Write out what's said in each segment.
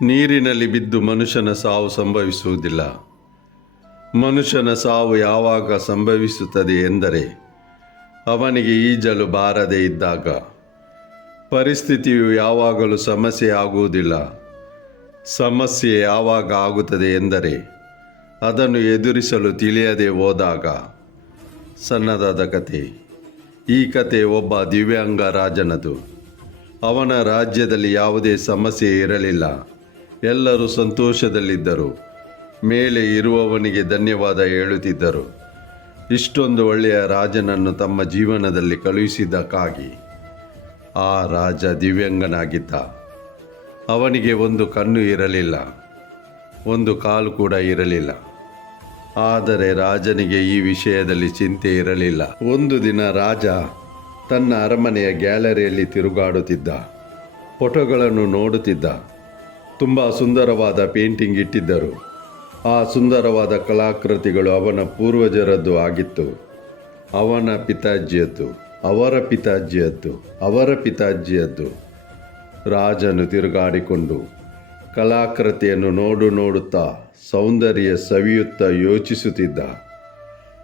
ನೀರಿನಲ್ಲಿ ಬಿದ್ದು ಮನುಷ್ಯನ ಸಾವು ಸಂಭವಿಸುವುದಿಲ್ಲ. ಮನುಷ್ಯನ ಸಾವು ಯಾವಾಗ ಸಂಭವಿಸುತ್ತದೆ ಎಂದರೆ ಅವನಿಗೆ ಈಜಲು ಬಾರದೇ ಇದ್ದಾಗ. ಪರಿಸ್ಥಿತಿಯು ಯಾವಾಗಲೂ ಸಮಸ್ಯೆ ಆಗುವುದಿಲ್ಲ. ಸಮಸ್ಯೆ ಯಾವಾಗ ಆಗುತ್ತದೆ ಎಂದರೆ ಅದನ್ನು ಎದುರಿಸಲು ತಿಳಿಯದೆ ಹೋದಾಗ. ಸಣ್ಣದಾದ ಕತೆ. ಈ ಕತೆ ಒಬ್ಬ ದಿವ್ಯಾಂಗ ರಾಜನದು. ಅವನ ರಾಜ್ಯದಲ್ಲಿ ಯಾವುದೇ ಸಮಸ್ಯೆ ಇರಲಿಲ್ಲ. ಎಲ್ಲರೂ ಸಂತೋಷದಲ್ಲಿದ್ದರು. ಮೇಲೆ ಇರುವವನಿಗೆ ಧನ್ಯವಾದ ಹೇಳುತ್ತಿದ್ದರು. ಇಷ್ಟೊಂದು ಒಳ್ಳೆಯ ರಾಜನನ್ನು ತಮ್ಮ ಜೀವನದಲ್ಲಿ ಕಳುಹಿಸಿದ್ದಕ್ಕಾಗಿ. ಆ ರಾಜ ದಿವ್ಯಾಂಗನಾಗಿದ್ದ. ಅವನಿಗೆ ಒಂದು ಕಣ್ಣು ಇರಲಿಲ್ಲ, ಒಂದು ಕಾಲು ಕೂಡ ಇರಲಿಲ್ಲ. ಆದರೆ ರಾಜನಿಗೆ ಈ ವಿಷಯದಲ್ಲಿ ಚಿಂತೆ ಇರಲಿಲ್ಲ. ಒಂದು ದಿನ ರಾಜ ತನ್ನ ಅರಮನೆಯ ಗ್ಯಾಲರಿಯಲ್ಲಿ ತಿರುಗಾಡುತ್ತಿದ್ದ. ಫೋಟೋಗಳನ್ನು ನೋಡುತ್ತಿದ್ದ. ತುಂಬ ಸುಂದರವಾದ ಪೇಂಟಿಂಗ್ ಇಟ್ಟಿದ್ದರು. ಆ ಸುಂದರವಾದ ಕಲಾಕೃತಿಗಳು ಅವನ ಪೂರ್ವಜರದ್ದು ಆಗಿತ್ತು. ಅವನ ಪಿತಾಜಿಯದ್ದು, ಅವರ ಪಿತಾಜಿಯದ್ದು, ಅವರ ಪಿತಾಜಿಯದ್ದು. ರಾಜನು ತಿರುಗಾಡಿಕೊಂಡು ಕಲಾಕೃತಿಯನ್ನು ನೋಡುತ್ತಾ ಸೌಂದರ್ಯ ಸವಿಯುತ್ತಾ ಯೋಚಿಸುತ್ತಿದ್ದ.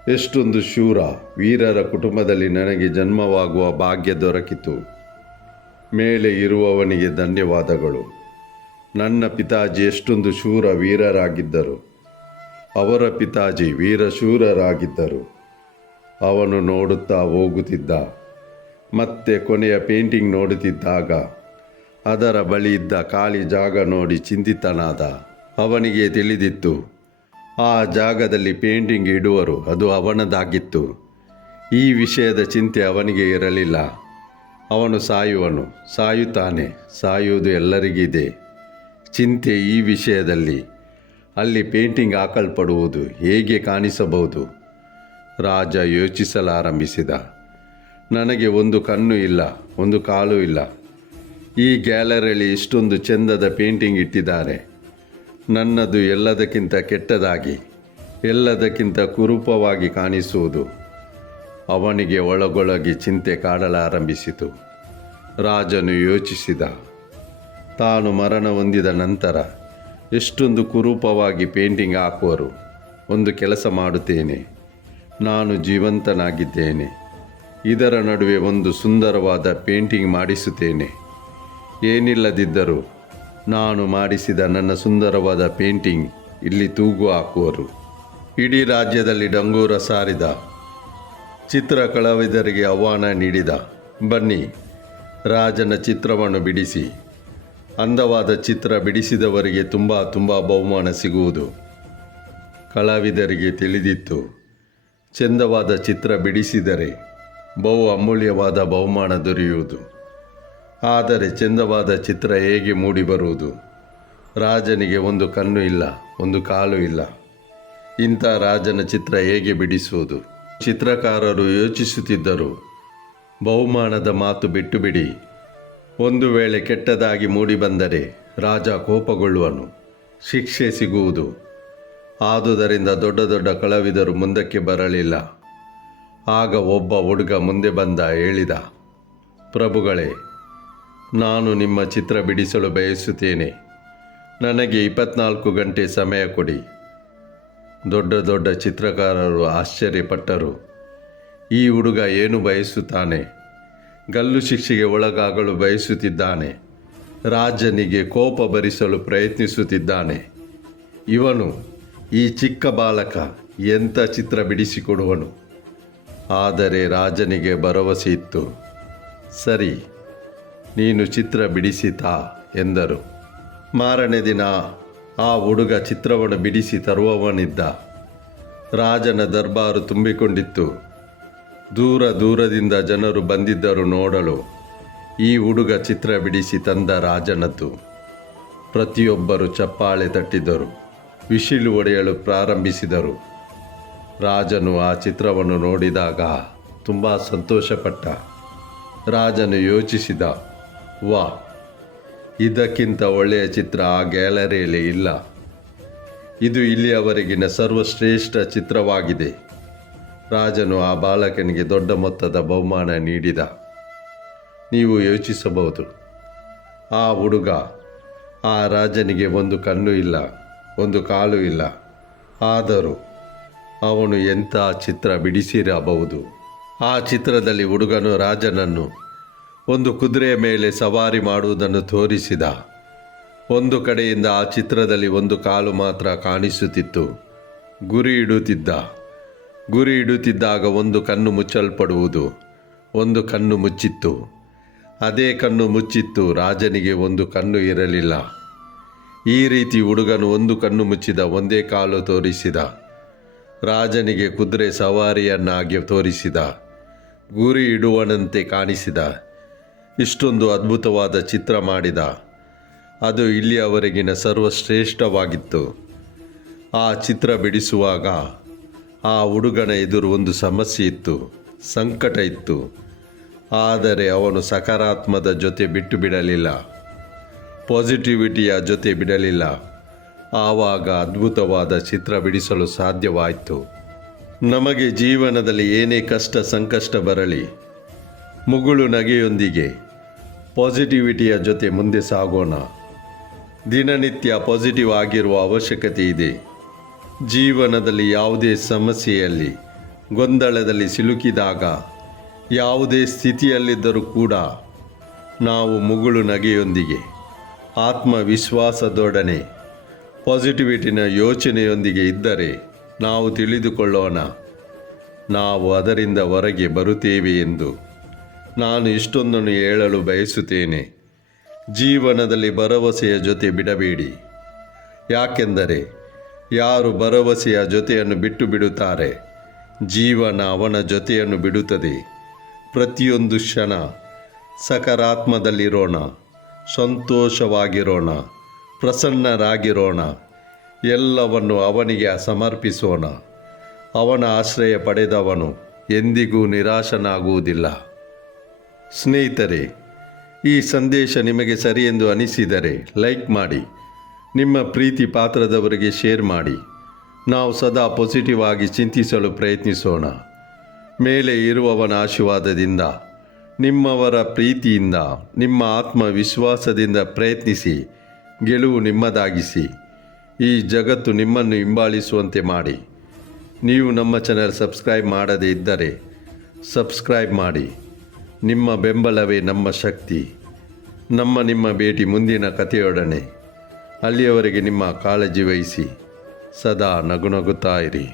ಎಷ್ಟೊಂದು ಶೂರ ವೀರರ ಕುಟುಂಬದಲ್ಲಿ ನನಗೆ ಜನ್ಮವಾಗುವ ಭಾಗ್ಯ ದೊರಕಿತು. ಮೇಲೆ ಇರುವವನಿಗೆ ಧನ್ಯವಾದಗಳು. ನನ್ನ ಪಿತಾಜಿ ಎಷ್ಟೊಂದು ಶೂರ ವೀರರಾಗಿದ್ದರು. ಅವರ ಪಿತಾಜಿ ವೀರಶೂರರಾಗಿದ್ದರು. ಅವನು ನೋಡುತ್ತಾ ಹೋಗುತ್ತಿದ್ದ. ಮತ್ತೆ ಕೊನೆಯ ಪೇಂಟಿಂಗ್ ನೋಡುತ್ತಿದ್ದಾಗ ಅದರ ಬಳಿ ಇದ್ದ ಖಾಲಿ ಜಾಗ ನೋಡಿ ಚಿಂತಿತನಾದ. ಅವನಿಗೆ ತಿಳಿದಿತ್ತು, ಆ ಜಾಗದಲ್ಲಿ ಪೇಂಟಿಂಗ್ ಇಡುವರು, ಅದು ಅವನದಾಗಿತ್ತು. ಈ ವಿಷಯದ ಚಿಂತೆ ಅವನಿಗೆ ಇರಲಿಲ್ಲ. ಅವನು ಸಾಯುವನು, ಸಾಯುತ್ತಾನೆ, ಸಾಯುವುದು ಎಲ್ಲರಿಗಿದೆ. ಚಿಂತೆ ಈ ವಿಷಯದಲ್ಲಿ, ಅಲ್ಲಿ ಪೇಂಟಿಂಗ್ ಹಾಕಲ್ಪಡುವುದು ಹೇಗೆ ಕಾಣಿಸಬಹುದು? ರಾಜ ಯೋಚಿಸಲಾರಂಭಿಸಿದ. ನನಗೆ ಒಂದು ಕಣ್ಣು ಇಲ್ಲ, ಒಂದು ಕಾಲು ಇಲ್ಲ. ಈ ಗ್ಯಾಲರಿಯಲ್ಲಿ ಇಷ್ಟೊಂದು ಚೆಂದದ ಪೇಂಟಿಂಗ್ ಇಟ್ಟಿದ್ದಾರೆ. ನನ್ನದು ಎಲ್ಲದಕ್ಕಿಂತ ಕೆಟ್ಟದಾಗಿ, ಎಲ್ಲದಕ್ಕಿಂತ ಕುರೂಪವಾಗಿ ಕಾಣಿಸುವುದು. ಅವನಿಗೆ ಒಳಗೊಳಗೆ ಚಿಂತೆ ಕಾಡಲಾರಂಭಿಸಿತು. ರಾಜನು ಯೋಚಿಸಿದ, ತಾನು ಮರಣ ಹೊಂದಿದ ನಂತರ ಎಷ್ಟೊಂದು ಕುರೂಪವಾಗಿ ಪೇಂಟಿಂಗ್ ಹಾಕುವರು. ಒಂದು ಕೆಲಸ ಮಾಡುತ್ತೇನೆ. ನಾನು ಜೀವಂತನಾಗಿದ್ದೇನೆ. ಇದರ ನಡುವೆ ಒಂದು ಸುಂದರವಾದ ಪೇಂಟಿಂಗ್ ಮಾಡಿಸುತ್ತೇನೆ. ಏನಿಲ್ಲದಿದ್ದರೂ ನಾನು ಮಾಡಿಸಿದ ನನ್ನ ಸುಂದರವಾದ ಪೇಂಟಿಂಗ್ ಇಲ್ಲಿ ತೂಗು ಹಾಕುವರು. ಇಡೀ ರಾಜ್ಯದಲ್ಲಿ ಡಂಗೂರ ಸಾರಿದ. ಚಿತ್ರ ಕಲಾವಿದರಿಗೆ ಆಹ್ವಾನ ನೀಡಿದ. ಬನ್ನಿ, ರಾಜನ ಚಿತ್ರವನ್ನು ಬಿಡಿಸಿ. ಅಂದವಾದ ಚಿತ್ರ ಬಿಡಿಸಿದವರಿಗೆ ತುಂಬ ಬಹುಮಾನ ಸಿಗುವುದು. ಕಲಾವಿದರಿಗೆ ತಿಳಿದಿತ್ತು, ಚೆಂದವಾದ ಚಿತ್ರ ಬಿಡಿಸಿದರೆ ಬಹು ಅಮೂಲ್ಯವಾದ ಬಹುಮಾನ ದೊರೆಯುವುದು. ಆದರೆ ಚೆಂದವಾದ ಚಿತ್ರ ಹೇಗೆ ಮೂಡಿಬರುವುದು? ರಾಜನಿಗೆ ಒಂದು ಕಣ್ಣು ಇಲ್ಲ, ಒಂದು ಕಾಲು ಇಲ್ಲ. ಇಂಥ ರಾಜನ ಚಿತ್ರ ಹೇಗೆ ಬಿಡಿಸುವುದು? ಚಿತ್ರಕಾರರು ಯೋಚಿಸುತ್ತಿದ್ದರು. ಬಹುಮಾನದ ಮಾತು ಬಿಟ್ಟು ಬಿಡಿ. ಒಂದು ವೇಳೆ ಕೆಟ್ಟದಾಗಿ ಮೂಡಿಬಂದರೆ ರಾಜ ಕೋಪಗೊಳ್ಳುವನು, ಶಿಕ್ಷೆ ಸಿಗುವುದು. ಆದುದರಿಂದ ದೊಡ್ಡ ದೊಡ್ಡ ಕಲಾವಿದರು ಮುಂದಕ್ಕೆ ಬರಲಿಲ್ಲ. ಆಗ ಒಬ್ಬ ಹುಡುಗ ಮುಂದೆ ಬಂದ ಹೇಳಿದ, ಪ್ರಭುಗಳೇ, ನಾನು ನಿಮ್ಮ ಚಿತ್ರ ಬಿಡಿಸಲು ಬಯಸುತ್ತೇನೆ. ನನಗೆ 24 ಗಂಟೆ ಸಮಯ ಕೊಡಿ. ದೊಡ್ಡ ದೊಡ್ಡ ಚಿತ್ರಕಾರರು ಆಶ್ಚರ್ಯಪಟ್ಟರು. ಈ ಹುಡುಗ ಏನು ಬಯಸುತ್ತಾನೆ? ಗಲ್ಲು ಶಿಕ್ಷೆಗೆ ಒಳಗಾಗಲು ಬಯಸುತ್ತಿದ್ದಾನೆ. ರಾಜನಿಗೆ ಕೋಪ ಭರಿಸಲು ಪ್ರಯತ್ನಿಸುತ್ತಿದ್ದಾನೆ. ಇವನು, ಈ ಚಿಕ್ಕ ಬಾಲಕ ಎಂಥ ಚಿತ್ರ ಬಿಡಿಸಿಕೊಡುವನು? ಆದರೆ ರಾಜನಿಗೆ ಭರವಸೆ ಇತ್ತು. ಸರಿ, ನೀನು ಚಿತ್ರ ಬಿಡಿಸಿತಾ ಎಂದರು. ಮಾರನೇ ದಿನ ಆ ಹುಡುಗ ಚಿತ್ರವನ್ನು ಬಿಡಿಸಿ ತರುವವನಿದ್ದ. ರಾಜನ ದರ್ಬಾರು ತುಂಬಿಕೊಂಡಿತ್ತು. ದೂರದಿಂದ ಜನರು ಬಂದಿದ್ದರು ನೋಡಲು. ಈ ಹುಡುಗ ಚಿತ್ರ ಬಿಡಿಸಿ ತಂದ ರಾಜನದ್ದು. ಪ್ರತಿಯೊಬ್ಬರು ಚಪ್ಪಾಳೆ ತಟ್ಟಿದರು, ವಿಸಿಲು ಹೊಡೆಯಲು ಪ್ರಾರಂಭಿಸಿದರು. ರಾಜನು ಆ ಚಿತ್ರವನ್ನು ನೋಡಿದಾಗ ತುಂಬ ಸಂತೋಷಪಟ್ಟ. ರಾಜನು ಯೋಚಿಸಿದ, ವಾ, ಇದಕ್ಕಿಂತ ಒಳ್ಳೆಯ ಚಿತ್ರ ಆ ಗ್ಯಾಲರಿಯಲ್ಲಿ ಇಲ್ಲ. ಇದು ಇಲ್ಲಿಯವರೆಗಿನ ಸರ್ವಶ್ರೇಷ್ಠ ಚಿತ್ರವಾಗಿದೆ. ರಾಜನು ಆ ಬಾಲಕನಿಗೆ ದೊಡ್ಡ ಮೊತ್ತದ ಬಹುಮಾನ ನೀಡಿದ. ನೀವು ಯೋಚಿಸಬಹುದು, ಆ ಹುಡುಗ ಆ ರಾಜನಿಗೆ ಒಂದು ಕಣ್ಣು ಇಲ್ಲ, ಒಂದು ಕಾಲು ಇಲ್ಲ. ಆದರೂ ಅವನು ಎಂಥ ಚಿತ್ರ ಬಿಡಿಸಿರಬಹುದು. ಆ ಚಿತ್ರದಲ್ಲಿ ಹುಡುಗನು ರಾಜನನ್ನು ಒಂದು ಕುದುರೆಯ ಮೇಲೆ ಸವಾರಿ ಮಾಡುವುದನ್ನು ತೋರಿಸಿದ. ಒಂದು ಕಡೆಯಿಂದ ಆ ಚಿತ್ರದಲ್ಲಿ ಒಂದು ಕಾಲು ಮಾತ್ರ ಕಾಣಿಸುತ್ತಿತ್ತು. ಗುರಿ ಇಡುತ್ತಿದ್ದಾಗ ಒಂದು ಕಣ್ಣು ಮುಚ್ಚಲ್ಪಡುವುದು. ಒಂದು ಕಣ್ಣು ಮುಚ್ಚಿತ್ತು. ಅದೇ ಕಣ್ಣು ಮುಚ್ಚಿತ್ತು. ರಾಜನಿಗೆ ಒಂದು ಕಣ್ಣು ಇರಲಿಲ್ಲ. ಈ ರೀತಿ ಹುಡುಗನು ಒಂದು ಕಣ್ಣು ಮುಚ್ಚಿದ, ಒಂದೇ ಕಾಲು ತೋರಿಸಿದ. ರಾಜನಿಗೆ ಕುದುರೆ ಸವಾರಿಯನ್ನಾಗಿ ತೋರಿಸಿದ. ಗುರಿ ಇಡುವನಂತೆ ಕಾಣಿಸಿದ. ಇಷ್ಟೊಂದು ಅದ್ಭುತವಾದ ಚಿತ್ರ ಮಾಡಿದ. ಅದು ಇಲ್ಲಿಯವರೆಗಿನ ಸರ್ವಶ್ರೇಷ್ಠವಾಗಿತ್ತು. ಆ ಚಿತ್ರ ಬಿಡಿಸುವಾಗ ಆ ಹುಡುಗನ ಎದುರು ಒಂದು ಸಮಸ್ಯೆ ಇತ್ತು, ಸಂಕಟ ಇತ್ತು. ಆದರೆ ಅವನು ಸಕಾರಾತ್ಮದ ಜೊತೆ ಬಿಟ್ಟು ಬಿಡಲಿಲ್ಲ, ಪಾಸಿಟಿವಿಟಿಯ ಜೊತೆ ಬಿಡಲಿಲ್ಲ. ಆವಾಗ ಅದ್ಭುತವಾದ ಚಿತ್ರ ಬಿಡಿಸಲು ಸಾಧ್ಯವಾಯಿತು. ನಮಗೆ ಜೀವನದಲ್ಲಿ ಏನೇ ಕಷ್ಟ ಸಂಕಷ್ಟ ಬರಲಿ, ಮುಗುಳು ನಗೆಯೊಂದಿಗೆ ಪಾಸಿಟಿವಿಟಿಯ ಜೊತೆ ಮುಂದೆ ಸಾಗೋಣ. ದಿನನಿತ್ಯ ಪಾಸಿಟಿವ್ ಆಗಿರುವ ಅವಶ್ಯಕತೆ ಇದೆ. ಜೀವನದಲ್ಲಿ ಯಾವುದೇ ಸಮಸ್ಯೆಯಲ್ಲಿ, ಗೊಂದಲದಲ್ಲಿ ಸಿಲುಕಿದಾಗ, ಯಾವುದೇ ಸ್ಥಿತಿಯಲ್ಲಿದ್ದರೂ ಕೂಡ ನಾವು ಮುಗುಳು ನಗೆಯೊಂದಿಗೆ, ಆತ್ಮವಿಶ್ವಾಸದೊಡನೆ, ಪಾಸಿಟಿವಿಟಿನ ಯೋಚನೆಯೊಂದಿಗೆ ಇದ್ದರೆ ನಾವು ತಿಳಿದುಕೊಳ್ಳೋಣ, ನಾವು ಅದರಿಂದ ಹೊರಗೆ ಬರುತ್ತೇವೆ ಎಂದು. ನಾನು ಇಷ್ಟೊಂದನ್ನು ಹೇಳಲು ಬಯಸುತ್ತೇನೆ. ಜೀವನದಲ್ಲಿ ಭರವಸೆಯ ಜೊತೆ ಬಿಡಬೇಡಿ. ಯಾಕೆಂದರೆ ಯಾರು ಭರವಸೆಯ ಜೊತೆಯನ್ನು ಬಿಟ್ಟು ಬಿಡುತ್ತಾರೆ, ಜೀವನ ಅವನ ಜೊತೆಯನ್ನು ಬಿಡುತ್ತದೆ. ಪ್ರತಿಯೊಂದು ಕ್ಷಣ ಸಕಾರಾತ್ಮದಲ್ಲಿರೋಣ, ಸಂತೋಷವಾಗಿರೋಣ, ಪ್ರಸನ್ನರಾಗಿರೋಣ. ಎಲ್ಲವನ್ನು ಅವನಿಗೆ ಸಮರ್ಪಿಸೋಣ. ಅವನ ಆಶ್ರಯ ಪಡೆದವನು ಎಂದಿಗೂ ನಿರಾಶನಾಗುವುದಿಲ್ಲ. ಸ್ನೇಹಿತರೆ, ಈ ಸಂದೇಶ ನಿಮಗೆ ಸರಿ ಎಂದು ಅನಿಸಿದರೆ ಲೈಕ್ ಮಾಡಿ, ನಿಮ್ಮ ಪ್ರೀತಿ ಪಾತ್ರದವರಿಗೆ ಶೇರ್ ಮಾಡಿ. ನಾವು ಸದಾ ಪಾಸಿಟಿವ್ ಆಗಿ ಚಿಂತಿಸಲು ಪ್ರಯತ್ನಿಸೋಣ. ಮೇಲೆ ಇರುವವನ ಆಶೀರ್ವಾದದಿಂದ, ನಿಮ್ಮವರ ಪ್ರೀತಿಯಿಂದ, ನಿಮ್ಮ ಆತ್ಮವಿಶ್ವಾಸದಿಂದ ಪ್ರಯತ್ನಿಸಿ ಗೆಲುವು ನಿಮ್ಮದಾಗಿಸಿ. ಈ ಜಗತ್ತು ನಿಮ್ಮನ್ನು ಹಿಂಬಾಲಿಸುವಂತೆ ಮಾಡಿ. ನೀವು ನಮ್ಮ ಚಾನೆಲ್ ಸಬ್ಸ್ಕ್ರೈಬ್ ಮಾಡದೇ ಇದ್ದರೆ ಸಬ್ಸ್ಕ್ರೈಬ್ ಮಾಡಿ. ನಿಮ್ಮ ಬೆಂಬಲವೇ ನಮ್ಮ ಶಕ್ತಿ. ನಿಮ್ಮ ಭೇಟಿ ಮುಂದಿನ ಕಥೆಯೊಡನೆ. ಅಲ್ಲಿಯವರೆಗೆ ನಿಮ್ಮ ಕಾಳಜಿ ವಹಿಸಿ. ಸದಾ ನಗುನಗುತ್ತಾ ಇರಿ.